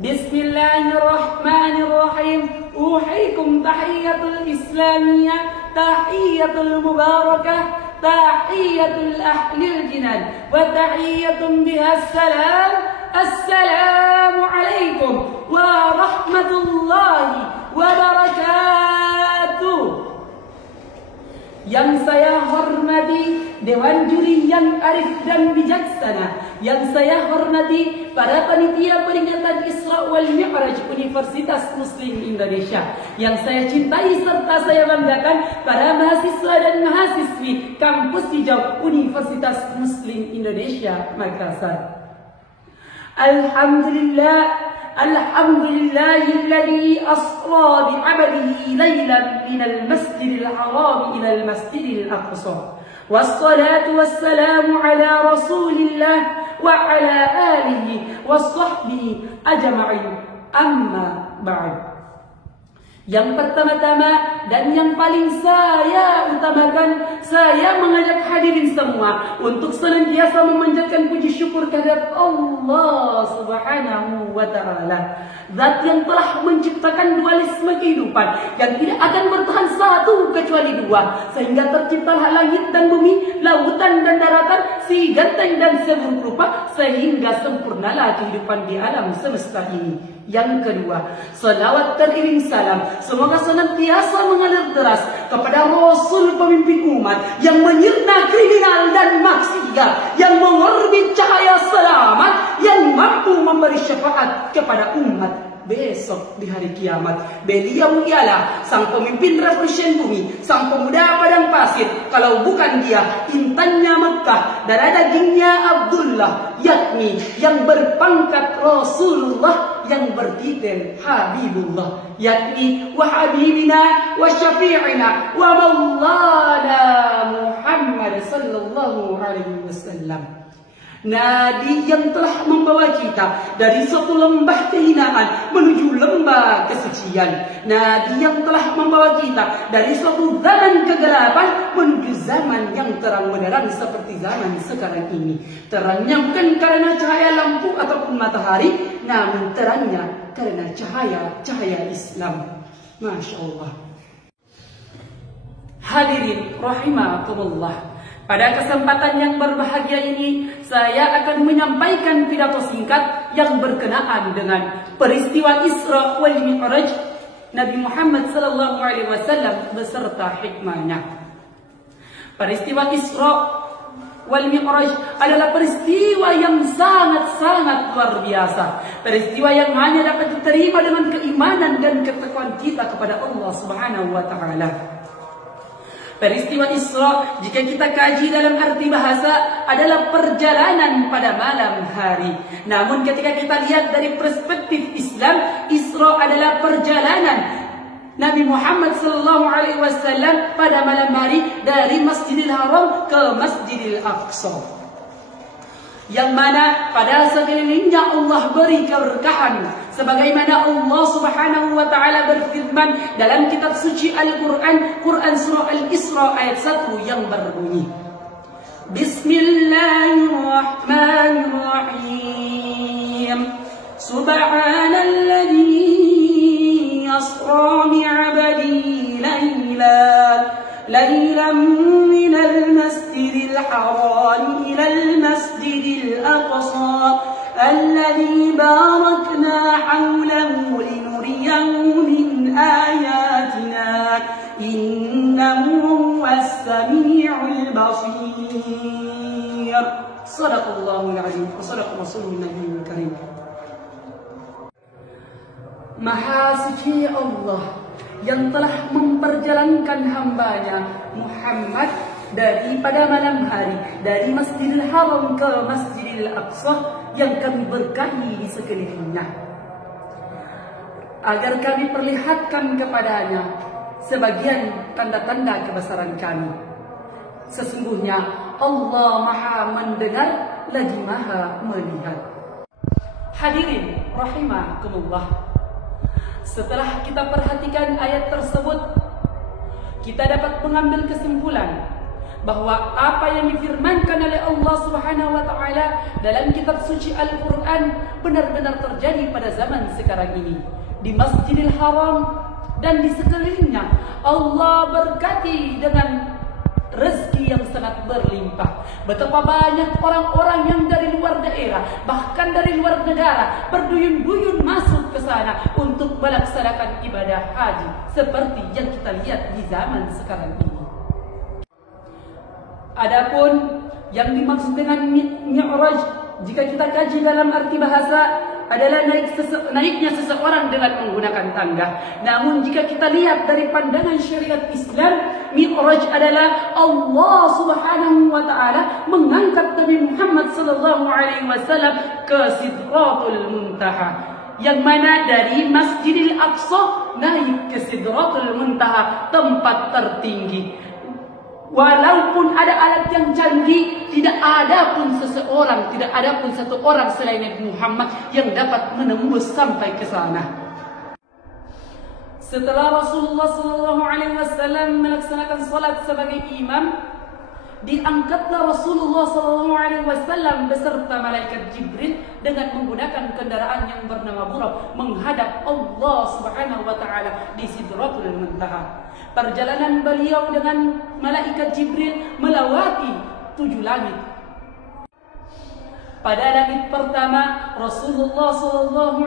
Bismillahirrahmanirrahim. Uhaikum tahiyatul islamiyah, tahiyatul mubarakah, tahiyatul ahlil jinan, wa tahiyatum bihas salam. Assalamualaikum warahmatullahi wabarakatuh. Yang saya hormati Dewan Juri yang arif dan bijaksana, yang saya hormati para panitia peringatan Isra wal Mi'raj Universitas Muslim Indonesia, yang saya cintai serta saya banggakan para mahasiswa dan mahasiswi kampus hijau Universitas Muslim Indonesia Makassar. Alhamdulillahilladzi asra bi'abdihi laylan minal masjidil haram ilal masjidil aqsa. Wassalatu wassalamu ala rasulillah wa ala alihi wassahbihi ajma'in. Amma ba'd. Yang pertama-tama dan yang paling saya utamakan, saya mengajak hadirin semua untuk senantiasa memanjatkan puji syukur kehadirat Allah Subhanahu wa Ta'ala, Zat yang telah menciptakan dualisme kehidupan yang tidak akan bertahan satu kecuali dua, sehingga terciptalah langit dan bumi, lautan dan daratan, si ganteng dan seluruh rupa, sehingga sempurnalah kehidupan di alam semesta ini. Yang kedua, salawat teriring salam semoga senantiasa mengalir deras kepada Rasul pemimpin umat yang menyirna kriminal dan maksiat, yang mengorbit cahaya selamat, yang mampu memberi syafaat kepada umat besok di hari kiamat. Beliau ialah sang pemimpin revolusi bumi, sang pemuda padang pasir. Kalau bukan dia, intannya Mekah, darah dagingnya Abdullah, yakni yang berpangkat Rasulullah, yang bertitel Habibullah, yakni wa habibina wa syafi'ina wa maulana Muhammad sallallahu alaihi wasallam. Nabi yang telah membawa kita dari suatu lembah kehinaan menuju lembah kesucian. Nabi yang telah membawa kita dari suatu zaman kegelapan menuju zaman yang terang benderang seperti zaman sekarang ini. Terangnya bukan karena cahaya lampu ataupun matahari, namun terangnya karena cahaya Islam. Masya Allah. Hadirin rahimakumullah. Pada kesempatan yang berbahagia ini, saya akan menyampaikan pidato singkat yang berkenaan dengan peristiwa Isra wal Mi'raj Nabi Muhammad SAW beserta hikmahnya. Peristiwa Isra wal Mi'raj adalah peristiwa yang sangat-sangat luar biasa. Peristiwa yang hanya dapat diterima dengan keimanan dan ketakwaan kita kepada Allah Subhanahu wa Ta'ala. Peristiwa Isra, jika kita kaji dalam arti bahasa, adalah perjalanan pada malam hari. Namun ketika kita lihat dari perspektif Islam, Isra adalah perjalanan Nabi Muhammad SAW pada malam hari dari Masjidil Haram ke Masjidil Aqsa, yang mana pada sekelilingnya Allah beri keberkahan, sebagaimana Allah Subhanahu wa Ta'ala berfirman dalam kitab suci Al-Quran, Quran surah Al-Isra ayat 1 yang berbunyi, Bismillahirrahmanirrahim. Subhanalladzi asra bi'abdihi laylan minal masjidil haram ilal masjidil aqsa alladzi barakna hawlahu linuriyahu min ayatina innahu huwas sami'ul basir. Shadaqallahul azim wa shadaqa rasulun nabiyul karim. Maha suci Allah yang telah memperjalankan hambanya Muhammad daripada malam hari dari Masjidil Haram ke Masjidil Aqsa yang kami berkahi di sekelilingnya, agar kami perlihatkan kepadanya sebagian tanda-tanda kebesaran kami. Sesungguhnya Allah Maha mendengar lagi Maha melihat. Hadirin rahimakumullah. Setelah kita perhatikan ayat tersebut, kita dapat mengambil kesimpulan bahwa apa yang difirmankan oleh Allah Subhanahu wa taala dalam kitab suci Al-Qur'an benar-benar terjadi pada zaman sekarang ini. Di Masjidil Haram dan di sekelilingnya Allah berkati dengan rezeki yang sangat berlimpah. Betapa banyak orang-orang yang dari luar daerah, bahkan dari luar negara, berduyun-duyun masuk ke sana untuk melaksanakan ibadah haji seperti yang kita lihat di zaman sekarang ini. Adapun yang dimaksud dengan mi'raj, jika kita kaji dalam arti bahasa, adalah naiknya seseorang dengan menggunakan tangga. Namun jika kita lihat dari pandangan syariat Islam, mi'raj adalah Allah Subhanahu wa taala mengangkat Nabi Muhammad sallallahu alaihi wasallam ke Sidratul Muntaha, yang mana dari Masjidil Aqsa naik ke Sidratul Muntaha, tempat tertinggi. Walaupun ada alat yang canggih, tidak ada pun satu orang selain Nabi Muhammad yang dapat menembus sampai ke sana. Setelah Rasulullah SAW melaksanakan salat sebagai imam, diangkatlah Rasulullah SAW beserta malaikat Jibril dengan menggunakan kendaraan yang bernama Buraq menghadap Allah Subhanahu wa taala di Sidratul Muntaha. Perjalanan beliau dengan malaikat Jibril melewati 7 langit. Pada langit pertama, Rasulullah SAW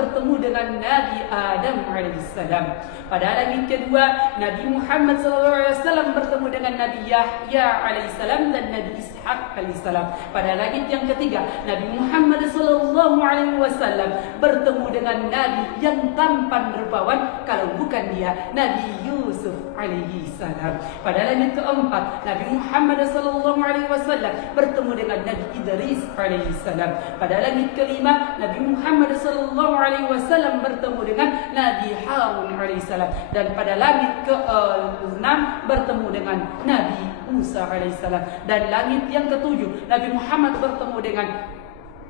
bertemu dengan Nabi Adam alaihissalam. Pada langit kedua, Nabi Muhammad SAW bertemu dengan Nabi Yahya alaihissalam dan Nabi Ishaq alaihissalam. Pada langit yang ketiga, Nabi Muhammad SAW bertemu dengan Nabi yang tampan rupawan, kalau bukan dia, Nabi Yusuf alaihissalam. Pada langit keempat, Nabi Muhammad SAW bertemu dengan Nabi Idris alaihissalam. Pada langit kelima, Nabi Muhammad SAW bertemu dengan Nabi Harun alaihissalam. Dan pada langit ke-6 bertemu dengan Nabi Musa alaihissalam. Dan langit yang ke-7, Nabi Muhammad bertemu dengan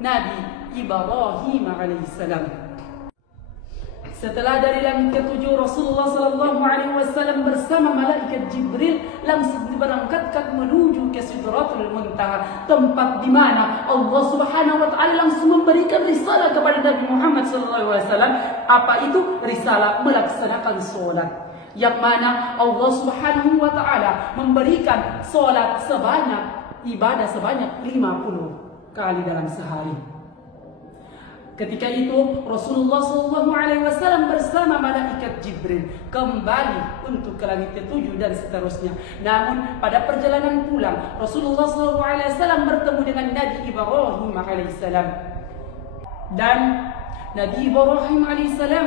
Nabi Ibrahim alaihissalam. Setelah dari langit ke-7, Rasulullah SAW bersama malaikat Jibril langsung diberangkatkan menuju ke Sidratul Muntaha, tempat di mana Allah Subhanahu wa taala langsung memberikan risalah kepada Nabi Muhammad SAW. Apa itu? Risalah melaksanakan salat, yang mana Allah Subhanahu wa taala memberikan salat ibadah sebanyak 50 kali dalam sehari. Ketika itu Rasulullah SAW bersama malaikat Jibril kembali untuk ke langit ke-7 dan seterusnya. Namun pada perjalanan pulang, Rasulullah SAW bertemu dengan Nabi Ibrahim alaihissalam. Dan Nabi Ibrahim alaihissalam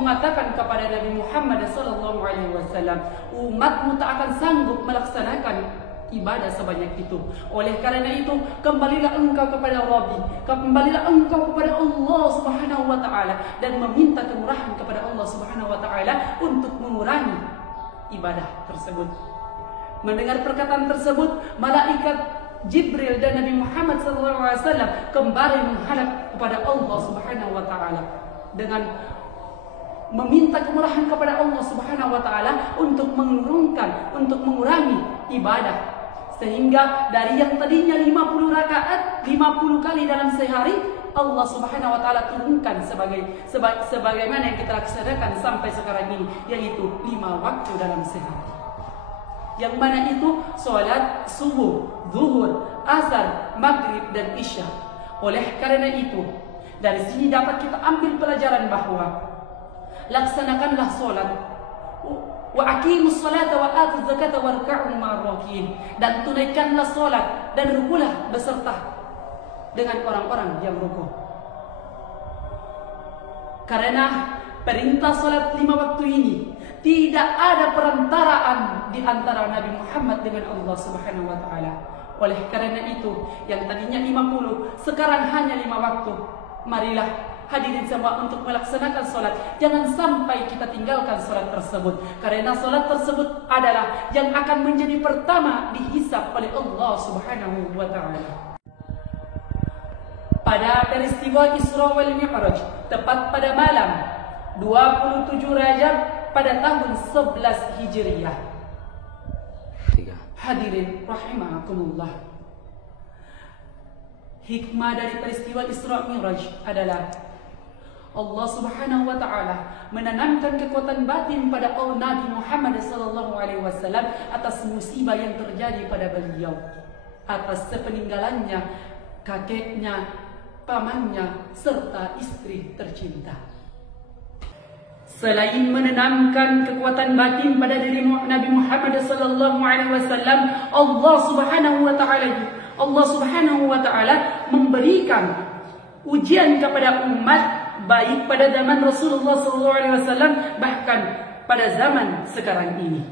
mengatakan kepada Nabi Muhammad SAW, umatmu tak akan sanggup melaksanakan ibadah sebanyak itu. Oleh karena itu, kembalilah engkau kepada Rabbi, kembalilah engkau kepada Allah Subhanahu wa taala dan meminta kemurahan kepada Allah Subhanahu wa taala untuk mengurangi ibadah tersebut. Mendengar perkataan tersebut, malaikat Jibril dan Nabi Muhammad SAW kembali menghadap kepada Allah Subhanahu wa taala dengan meminta kemurahan kepada Allah Subhanahu wa taala untuk mengurangi ibadah, sehingga dari yang tadinya 50 rakaat 50 kali dalam sehari, Allah Subhanahu wa taala turunkan sebagaimana yang kita laksanakan sampai sekarang ini, yaitu 5 waktu dalam sehari. Yang mana itu salat subuh, zuhur, asar, maghrib dan isya. Oleh karena itu, dari sini dapat kita ambil pelajaran bahwa laksanakanlah salat, wa aqimus salata wa atuz zakata warka'u ma'ar rakiin, dan tunaikanlah salat dan rukulah beserta dengan orang-orang yang ruku. Karena perintah salat 5 waktu ini tidak ada perantaraan di antara Nabi Muhammad dengan Allah Subhanahu wa taala. Oleh karena itu, yang tadinya 50 sekarang hanya 5 waktu. Marilah hadirin semua untuk melaksanakan salat. Jangan sampai kita tinggalkan salat tersebut, karena salat tersebut adalah yang akan menjadi pertama dihisab oleh Allah Subhanahu wa taala. Pada peristiwa Isra wal Mi'raj, tepat pada malam 27 Rajab pada tahun 11 Hijriah. Hadirin rahimakumullah. Hikmah dari peristiwa Isra Mi'raj adalah Allah Subhanahu wa taala menanamkan kekuatan batin pada Nabi Muhammad sallallahu alaihi wasallam atas musibah yang terjadi pada beliau, atas sepeninggalannya kakeknya, pamannya serta istri tercinta. Selain menanamkan kekuatan batin pada diri Nabi Muhammad sallallahu alaihi wasallam, Allah Subhanahu wa taala memberikan ujian kepada umat baik pada zaman Rasulullah sallallahu alaihi wasallam bahkan pada zaman sekarang ini.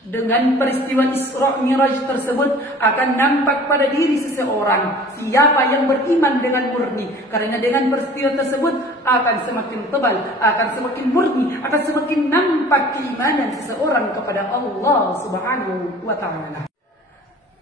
Dengan peristiwa Isra Mi'raj tersebut akan nampak pada diri seseorang siapa yang beriman dengan murni. Karena dengan peristiwa tersebut akan semakin tebal, akan semakin murni, akan semakin nampak keimanan seseorang kepada Allah Subhanahu wa taala.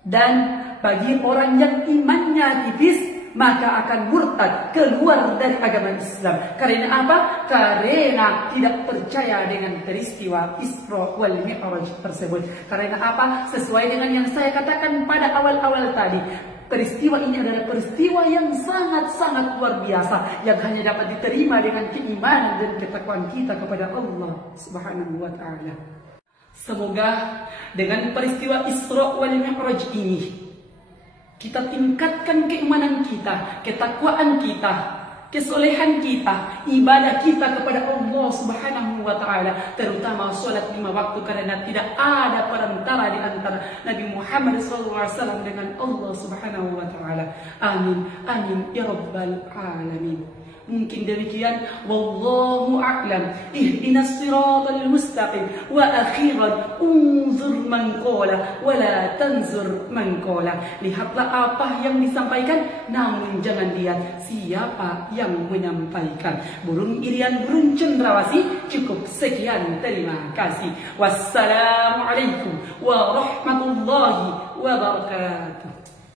Dan bagi orang yang imannya tipis, maka akan murtad, keluar dari agama Islam. Karena apa? Karena tidak percaya dengan peristiwa Isra wal Mi'raj tersebut. Karena apa? Sesuai dengan yang saya katakan pada awal-awal tadi, peristiwa ini adalah peristiwa yang sangat-sangat luar biasa, yang hanya dapat diterima dengan keimanan dan ketakwaan kita kepada Allah Subhanahu wa taala. Semoga dengan peristiwa Isra wal Mi'raj ini kita tingkatkan keimanan kita, ketakwaan kita, kesolehan kita, ibadah kita kepada Allah Subhanahu wa taala, terutama salat 5 waktu, karena tidak ada perantara di antara Nabi Muhammad SAW dengan Allah Subhanahu wa taala. Amin amin ya rabbal alamin. Mungkin demikian, wallahu a'lam. Ihdinas siratal mustaqim. Wa akhiran unzur man qala wa la tanzur man qala. Lihatlah apa yang disampaikan, namun jangan lihat siapa yang menyampaikan. Burung irian, burung cendrawasih. Cukup sekian, terima kasih. Wassalamualaikum warahmatullahi wabarakatuh.